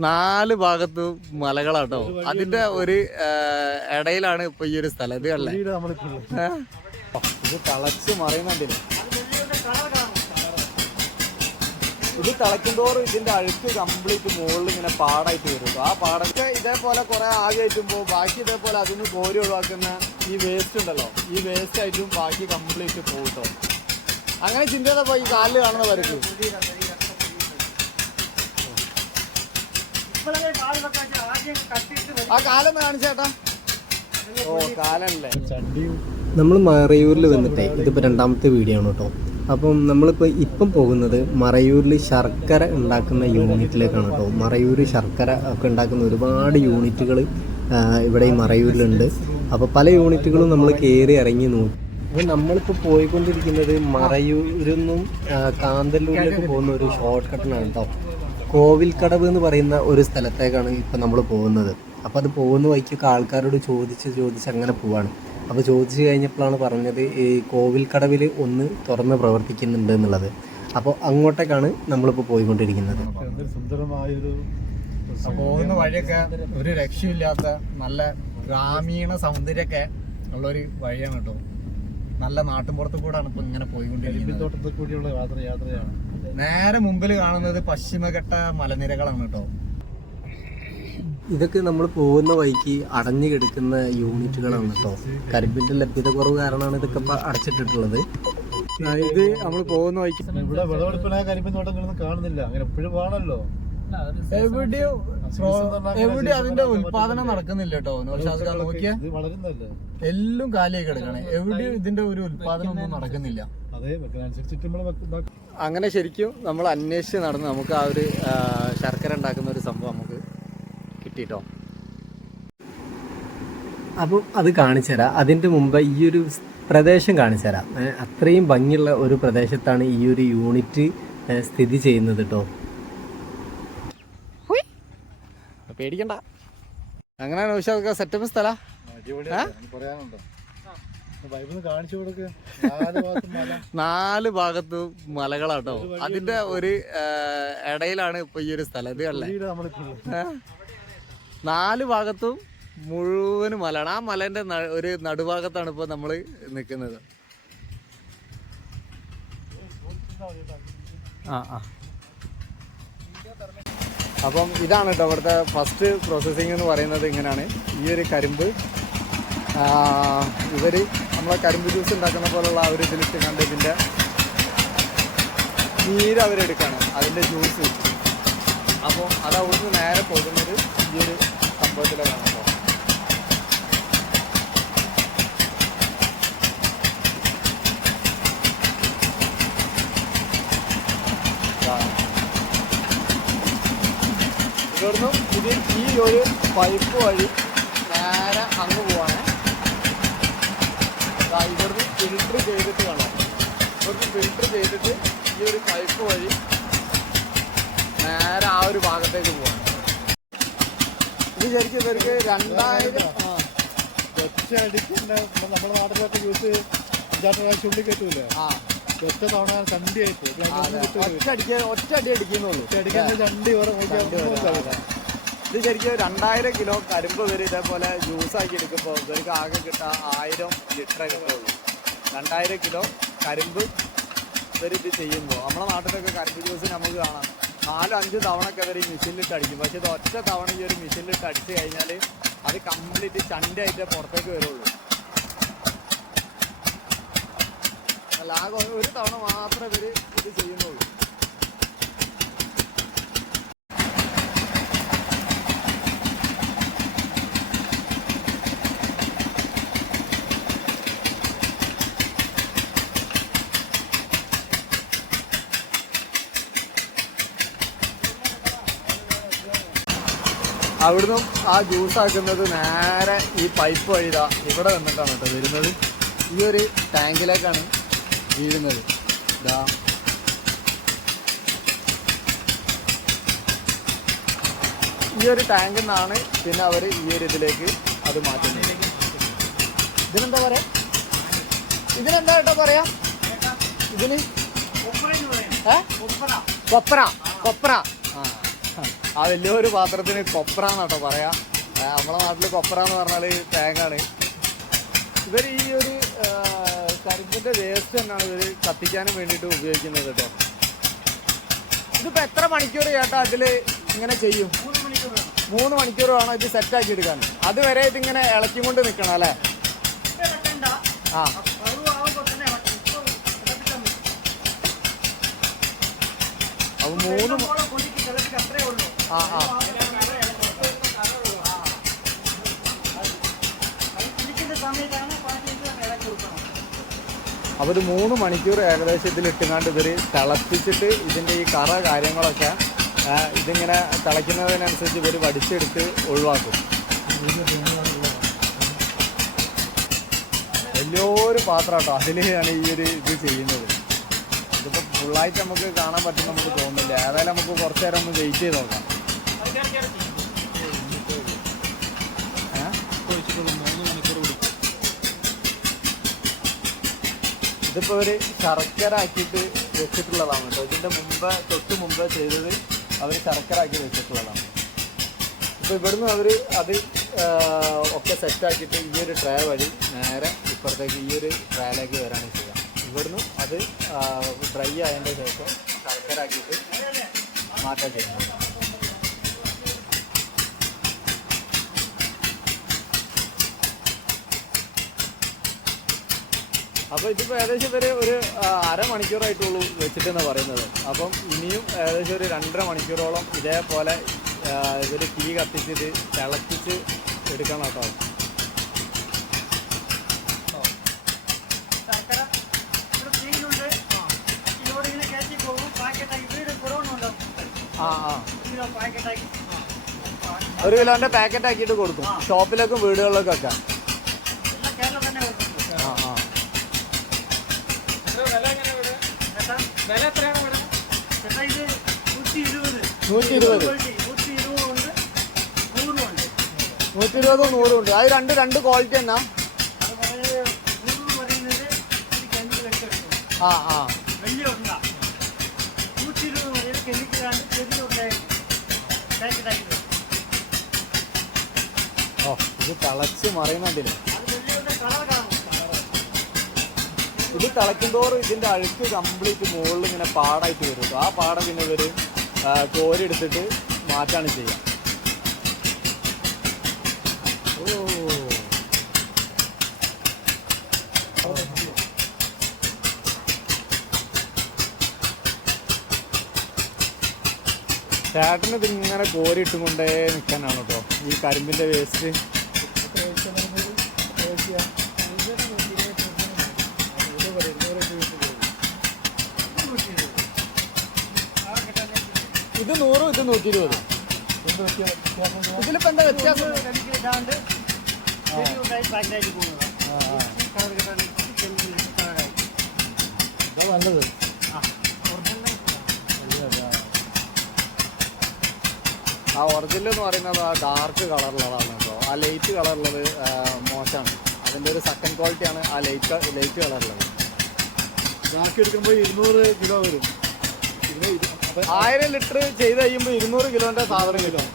നാല് ഭാഗത്ത് മലകളാട്ടോ. അതിന്റെ ഒരു ഇടയിലാണ് ഇപ്പൊ ഈ ഒരു സ്ഥലം. ഇത് കണ്ടേ. ഏ? ഇത് തിളച്ച് മറയുന്നുണ്ട് ഇത് തിളക്കുന്തോറും ഇതിന്റെ അഴുക്ക് കംപ്ലീറ്റ് മുകളിൽ ഇങ്ങനെ പാടായിട്ട് വരും. ആ പാടൊക്കെ ഇതേപോലെ കുറെ ആകെ ആയിട്ടുമ്പോ ബാക്കി ഇതേപോലെ അതിന് കോരി ഒഴിവാക്കുന്ന ഈ വേസ്റ്റ് ഉണ്ടല്ലോ ഈ വേസ്റ്റ് ആയിട്ടും ബാക്കി കംപ്ലീറ്റ് പോകട്ടോ അങ്ങനെ ചിന്തയതപ്പോ ഈ കാലിൽ കാണുന്ന വരക്ക് ആ കാലം കാണിച്ചേട്ടാ ഓ കാലല്ലേ. നമ്മൾ മറയൂരിൽ വന്നിട്ടേ ഇതിപ്പോൾ രണ്ടാമത്തെ വീഡിയോ ആണ് കേട്ടോ. അപ്പം നമ്മളിപ്പോൾ ഇപ്പം പോകുന്നത് മറയൂരിൽ ശർക്കര ഉണ്ടാക്കുന്ന യൂണിറ്റിലേക്കാണ് കേട്ടോ. മറയൂർ ശർക്കര ഒക്കെ ഉണ്ടാക്കുന്ന ഒരുപാട് യൂണിറ്റുകൾ ഇവിടെ ഈ മറയൂരിലുണ്ട്. അപ്പോൾ പല യൂണിറ്റുകളും നമ്മൾ കയറി ഇറങ്ങി നോക്കി അപ്പോൾ നമ്മളിപ്പോൾ പോയിക്കൊണ്ടിരിക്കുന്നത് മറയൂരിൽ നിന്നും കാന്തല്ലൂരിലേക്ക് പോകുന്ന ഒരു ഷോർട്ട് കട്ടിനാണ് കേട്ടോ. കോവിൽക്കടവ് എന്ന് പറയുന്ന ഒരു സ്ഥലത്തേക്കാണ് ഇപ്പം നമ്മൾ പോകുന്നത്. അപ്പോൾ അത് പോകുന്ന വഴിക്കൊക്കെ ആൾക്കാരോട് ചോദിച്ച് ചോദിച്ച് അങ്ങനെ പോവാണ്. അപ്പോൾ ചോദിച്ചു കഴിഞ്ഞപ്പോഴാണ് പറഞ്ഞത് ഈ കോവിൽക്കടവിൽ ഒന്ന് തുറന്ന് പ്രവർത്തിക്കുന്നുണ്ട് എന്നുള്ളത്. അപ്പോൾ അങ്ങോട്ടേക്കാണ് നമ്മളിപ്പോൾ പോയിക്കൊണ്ടിരിക്കുന്നത്. പോകുന്ന വഴിയൊക്കെ ഒരു രക്ഷയില്ലാത്ത നല്ല ഗ്രാമീണ സൗന്ദര്യമൊക്കെ ഉള്ളൊരു വഴിയാണ് കേട്ടോ. നല്ല നാട്ടുമ്പുറത്ത് കൂടാണ് ഇപ്പൊ ഇങ്ങനെ പോയിക്കൊണ്ടിരിക്കുന്നത്. തോട്ടത്തിൽ കൂടിയുള്ള യാത്ര യാത്രയാണ്. നേരെ മുമ്പിൽ കാണുന്നത് പശ്ചിമഘട്ട മലനിരകളാണ് കേട്ടോ. ഇതൊക്കെ നമ്മൾ പോകുന്ന വഴിക്ക് അടഞ്ഞു കിടക്കുന്ന യൂണിറ്റുകളാണ് കേട്ടോ. കരിമ്പിന്റെ ലഭ്യത കുറവ് കാരണമാണ് ഇതൊക്കെ അടച്ചിട്ടിട്ടുള്ളത്. ഇത് നമ്മൾ പോകുന്ന വഴിക്ക് ഇവിടെ വിളവെടുപ്പിനായ കരിമ്പിൻ തോട്ടങ്ങളൊന്നും കാണുന്നില്ല. അങ്ങനെ എപ്പോഴും വേണമല്ലോ. എവിടെയും എവിടെയോ അതിന്റെ ഉത്പാദനം നടക്കുന്നില്ല കേട്ടോ പക്ഷെ അത് നോക്കിയ. ഇത് വളരുന്നല്ലേ എല്ലാം കാലിയായി കിടക്കണേ എവിടെയും ഇതിന്റെ ഒരു ഉത്പാദനം ഒന്നും നടക്കുന്നില്ല. അങ്ങനെ ശരിക്കും നമ്മൾ അന്വേഷിച്ച് നടന്ന് നമുക്ക് ആ ഒരു ശർക്കര ഉണ്ടാക്കുന്ന ഒരു സംഭവം നമുക്ക് കിട്ടിട്ടോ? അപ്പം അത് കാണിച്ചു അതിന്റെ അതിന്റെ മുമ്പ് ഈ ഒരു പ്രദേശം കാണിച്ചു തരാം. അത്രയും ഭംഗിയുള്ള ഒരു പ്രദേശത്താണ് ഈ ഒരു യൂണിറ്റ് സ്ഥിതി ചെയ്യുന്നത് കേട്ടോ പേടിക്കണ്ട. അങ്ങനെ നൗഷാദ് സെറ്റപ്പ് സ്ഥല? അടിപൊളിയാണ് പറയാനുണ്ടോ? ബൈബിൾ കാണിച്ചു കൊടുക്കുക നാല് ഭാഗത്തും നാല് ഭാഗത്തും മലകളാട്ടോ. അതിന്റെ ഒരു ഇടയിലാണ് ഇപ്പൊ ഈ ഒരു സ്ഥലം. ഇത് കണ്ടേ. ഏ? നാല് ഭാഗത്തും മുഴുവനും മലയാണ്. ആ മലേന്റെ ഒരു നടുഭാഗത്താണ് ഇപ്പൊ നമ്മൾ നിൽക്കുന്നത് ആ ആ. അപ്പം ഇതാണ് കേട്ടോ ഇവിടുത്തെ ഫസ്റ്റ് പ്രോസസ്സിങ് എന്ന് പറയുന്നത് ഇങ്ങനെയാണ്. ഈ ഒരു കരിമ്പ്. ഇവർ നമ്മളെ കരിമ്പ് ജ്യൂസ് ഉണ്ടാക്കുന്ന പോലുള്ള ആ ഒരു ഇതിലിട്ട് കണ്ട് ഇതിന്റെ നീര് അവരെടുക്കാണ് അതിന്റെ ജ്യൂസ് അപ്പോൾ അത് അവിടുന്ന് നേരെ പോകുന്നത് ഈ ഒരു സംഭവത്തിലാണ് കേട്ടോ ഇതാണ്. ഇവിടുന്ന് ഇത് ഈ ഒരു പൈപ്പ് വഴി നേരെ അങ്ങ് പോവാണ്. ഇവിടുന്ന് ഫിൽട്ടർ ചെയ്തിട്ട് കാണാം. ഇവിടുന്ന് ഫിൽട്ടർ ചെയ്തിട്ട് ഈ ഒരു പൈപ്പ് വഴി നേരെ ആ ഒരു ഭാഗത്തേക്ക് പോവാണ്. ഇത് ശരിക്കും ഇവർക്ക് രണ്ടായിരം ആ, ഒറ്റ അടിക്കുന്ന നമ്മുടെ നാട്ടിലൊക്കെ യൂസ് അഞ്ചാറ് പ്രാവശ്യം ആ. ഒറ്റ തവണ ഒറ്റ അടിക്ക ഒറ്റ അടി അടിക്കുന്നുള്ളൂ. ഒറ്റ അടിക്കാൻ ചണ്ടി വരെ രണ്ട് പേര് ഇത് ശരിക്കും രണ്ടായിരം കിലോ കരിമ്പ് ഇവർ ഇതേപോലെ ജ്യൂസ് ആക്കി എടുക്കുമ്പോൾ ഇവർക്ക് ആകെ കിട്ടുക ആയിരം ലിറ്ററേ കിട്ടുള്ളൂ. രണ്ടായിരം കിലോ കരിമ്പ് ഇവർ ഇത് ചെയ്യുമ്പോൾ നമ്മളെ നാട്ടിലൊക്കെ കരിമ്പ് ജ്യൂസ് നമുക്ക് കാണാം. നാലും അഞ്ച് തവണ ഒക്കെ ഇവർ ഈ മെഷീനിലിട്ട് അടിക്കും. പക്ഷേ ഇത് ഒറ്റ തവണ ഈ ഒരു മെഷീനിലിട്ട് അടിച്ചു കഴിഞ്ഞാൽ അത് കംപ്ലീറ്റ് ചണ്ടായിട്ട് പുറത്തേക്ക് വരുള്ളൂ. അല്ല ഒരു തവണ മാത്രമേ ഇവർ ഇത് ചെയ്യുന്നുള്ളൂ. അവിടുന്ന് ആ ജ്യൂസ് ആക്കുന്നത് നേരെ ഈ പൈപ്പ് വഴിതാ ഇവിടെ വന്നിട്ടാണ് കേട്ടോ വരുന്നത്. ഈ ഒരു ടാങ്കിലേക്കാണ് വീഴുന്നത്. ഇതാ ഈ ഒരു ടാങ്കിൽ നിന്നാണ് പിന്നെ അവർ ഈ ഒരു ഇതിലേക്ക് അത് മാറ്റുന്നത്. ഇതിനെന്താ പറയാ? ഇതിനെന്താ കേട്ടോ പറയാ? ഇതിന് കൊപ്ര. കൊപ്ര. ആ. വലിയൊരു പാത്രത്തിന് കൊപ്ര എന്നാട്ടോ പറയാ നമ്മളെ നാട്ടിൽ കൊപ്ര എന്ന് പറഞ്ഞാൽ ടാങ്കാണ് ഇവർ ഈ ഒരു കരിമ്പിന്റെ വേസ്റ്റ് തന്നെയാണ് ഇവർ കത്തിക്കാനും വേണ്ടിയിട്ട് ഉപയോഗിക്കുന്നത് കേട്ടോ ഇതിപ്പോ എത്ര മണിക്കൂർ ചേട്ടാ അതിൽ ഇങ്ങനെ ചെയ്യും മൂന്ന് മണിക്കൂർ വേണം ഇത് സെറ്റ് ആക്കി എടുക്കാൻ അതുവരെ ഇതിങ്ങനെ ഇളക്കിക്കൊണ്ട് നിൽക്കണം അല്ലേ ആ അപ്പൊ മൂന്ന് ആ ആ ആ അപ്പോൾ ഒരു മൂന്ന് മണിക്കൂർ ഏകദേശം ഇതിൽ ഇട്ടുങ്ങാണ്ട് ഇവർ തിളപ്പിച്ചിട്ട് ഇതിന്റെ ഈ കറ കാര്യങ്ങളൊക്കെ ഇതിങ്ങനെ തിളയ്ക്കുന്നതിനനുസരിച്ച് ഇവർ വടിച്ചെടുത്ത് ഒഴിവാക്കും. വലിയൊരു പാത്രം കേട്ടോ അതിലാണ് ഈ ഒരു ഇത് ചെയ്യുന്നത്. ഇതിപ്പോൾ ഫുള്ളായിട്ട് നമുക്ക് കാണാൻ പറ്റും നമുക്ക് തോന്നുന്നില്ല. ഏതായാലും നമുക്ക് കുറച്ച് നേരം ഒന്ന് വെയിറ്റ് ചെയ്ത് നോക്കാം. ഏ? ഇതിപ്പോൾ ഒരു ശർക്കര ആക്കിയിട്ട് വെച്ചിട്ടുള്ളതാണ് കേട്ടോ. ഇതിന്റെ മുമ്പ് തൊട്ട് മുമ്പ് ചെയ്തത് അവർ ശർക്കര ആക്കി വെച്ചിട്ടുള്ളതാണ്. ഇപ്പോൾ ഇവിടുന്ന് അവർ അത് ഒക്കെ സെറ്റാക്കിയിട്ട് ഈ ഒരു ട്രേ വഴി നേരെ ഇപ്പുറത്തേക്ക് ഈ ഒരു ട്രേയിലേക്ക് വരാണ് ചെയ്യുക. ഇവിടുന്ന് അത് ഡ്രൈ ആയതിന്റെ ശേഷം ശർക്കര ആക്കിയിട്ട് മാറ്റാൻ ചെയ്യുന്നത്. അപ്പോൾ ഇതിപ്പോൾ ഏകദേശം ഇവർ ഒരു അരമണിക്കൂറായിട്ടുള്ളൂ വെച്ചിട്ടെന്ന് പറയുന്നത്. അപ്പം ഇനിയും ഏകദേശം ഒരു രണ്ടര മണിക്കൂറോളം ഇതേപോലെ ഇവർ തീ കത്തിച്ചിട്ട് തിളപ്പിച്ച് എടുക്കണം കേട്ടോ. ആ. ആ ഒരു കിലോന്റെ പാക്കറ്റ് ആക്കിയിട്ട് കൊടുക്കും ഷോപ്പിലേക്കും വീടുകളിലേക്കും വീടുകളിലേക്കൊക്കെ ആ ആ നൂറ്റി ഇരുപത് നൂറ്റി ഇരുപതും നൂറും ഉണ്ട് അത് രണ്ട് രണ്ട് ക്വാളിറ്റി എന്നാ? ആ ആ. ഓ ഇത് തിളച്ച് മറിയുന്നുണ്ടില്ല? ഇത് തിളയ്ക്കുന്തോറും ഇതിന്റെ അഴുക്ക് കംപ്ലീറ്റ് മുകളിൽ ഇങ്ങനെ പാടായിട്ട് വരും ആ പാട പിന്നെ ഇവർ ആ, കോരി എടുത്തിട്ട് മാറ്റാണ് ചെയ്യുക. ഓ ചേട്ടന് ഇതിങ്ങനെ ഇങ്ങനെ കോരി ഇട്ടും കൊണ്ടേ നിൽക്കാനാണ് കേട്ടോ ഈ കരിമ്പിന്റെ വേസ്റ്റ് ഇത് നൂറും ഇത് നൂറ്റി ഇരുപത് ഇതിലിപ്പോ എന്താ വ്യത്യാസം? നല്ലത്. ആ ഒറിജിനൽ എന്ന് പറയുന്നത് ആ ഡാർക്ക് കളറുള്ളതാണ് കേട്ടോ. ആ ലൈറ്റ് കളറുള്ളത് മോശമാണ്. അതിന്റെ ഒരു സെക്കൻഡ് ക്വാളിറ്റിയാണ് ആ ലൈറ്റ് ലൈറ്റ് കളറുള്ളത്. ബാക്കി എടുക്കുമ്പോൾ ഇരുന്നൂറ് കിലോ വരും. പിന്നെ ഇരു- അപ്പൊ ആയിരം ലിറ്റർ ചെയ്ത് കഴിയുമ്പോൾ ഇരുന്നൂറ് കിലോന്റെ സാധനം കിട്ടും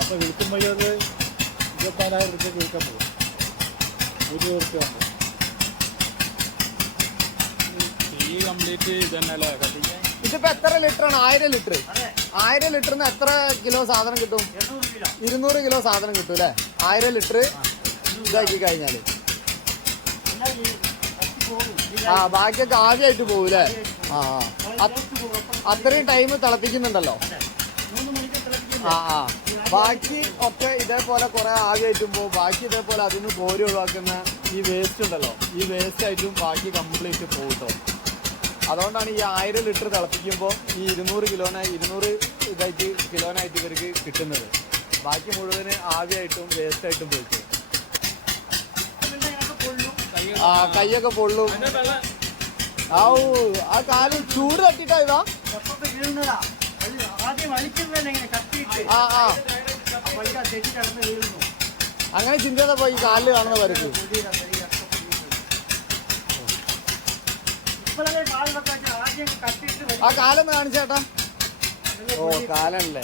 അപ്പോൾ വിൽക്കുമ്പോൾ അത് ഇരുപത്തിനാലായിരം റുപ്യ വിൽക്കാൻ പോകും. ഒരു റുപ്യ ഈ കംപ്ലീറ്റ് ഇതിപ്പോ എത്ര ലിറ്റർ ആണ് ആയിരം ലിറ്റർ. ആയിരം ലിറ്ററിന് എത്ര കിലോ സാധനം കിട്ടും? ഇരുന്നൂറ് കിലോ സാധനം കിട്ടും അല്ലേ? ആയിരം ലിറ്റർ ഇതാക്കി കഴിഞ്ഞാൽ പോകും. ആ ബാക്കിയൊക്കെ ആദ്യമായിട്ട് പോകൂലേ ആ പോകും അത്രയും ടൈം തിളപ്പിക്കുന്നുണ്ടല്ലോ. ആ ആ. ബാക്കി ഒക്കെ ഇതേപോലെ കുറെ ആദ്യമായിട്ടും പോകും ബാക്കി ഇതേപോലെ അതിന് കോരി ഒഴിവാക്കുന്ന ഈ വേസ്റ്റ് ഉണ്ടല്ലോ ഈ വേസ്റ്റ് ആയിട്ടും ബാക്കി കംപ്ലീറ്റ് പോകട്ടോ അതുകൊണ്ടാണ് ഈ ആയിരം ലിറ്റർ തിളപ്പിക്കുമ്പോൾ ഈ ഇരുന്നൂറ് കിലോനെ ഇരുന്നൂറ് ഇതായിട്ട് കിലോനായിട്ട് ഇവർക്ക് കിട്ടുന്നത്. ബാക്കി മുഴുവൻ വേസ്റ്റ് ആയിട്ടും പോയിട്ട്. ആ കയ്യൊക്കെ പൊള്ളും. ആ ആ കാൽ ചൂട് തട്ടിട്ടാ ഇതാ. ആ ആ. അങ്ങനെ ചിന്തയപ്പോ പോയി കാലിൽ കാലിലൊക്കെ ആദ്യം കത്തിയിട്ട് ആ കാലൊന്ന് കാണിച്ചേട്ടാ. ഓ കാലല്ലേ.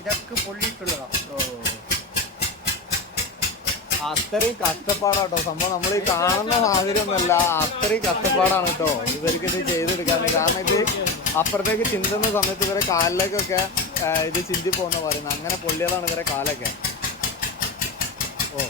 ഇതൊക്കെ ഇതൊക്കെ പൊള്ളിയിട്ടുള്ളതാണ് അത്രയും കഷ്ടപ്പാടാട്ടോ. സംഭവം നമ്മൾ ഈ കാണുന്ന സാഹചര്യം ഒന്നല്ല അത്രയും കഷ്ടപ്പാടാണ് കേട്ടോ. ഇവർക്ക് ഇത് ചെയ്തെടുക്കാൻ. കാരണം ഇത് അപ്പുറത്തേക്ക് ചിന്തുന്ന സമയത്ത് ഇവരെ കാലിലേക്കൊക്കെ ഇത് ചിന്തി പറയുന്നത് അങ്ങനെ പൊള്ളിയതാണ് ഇവരെ കാലൊക്കെ. ഓ.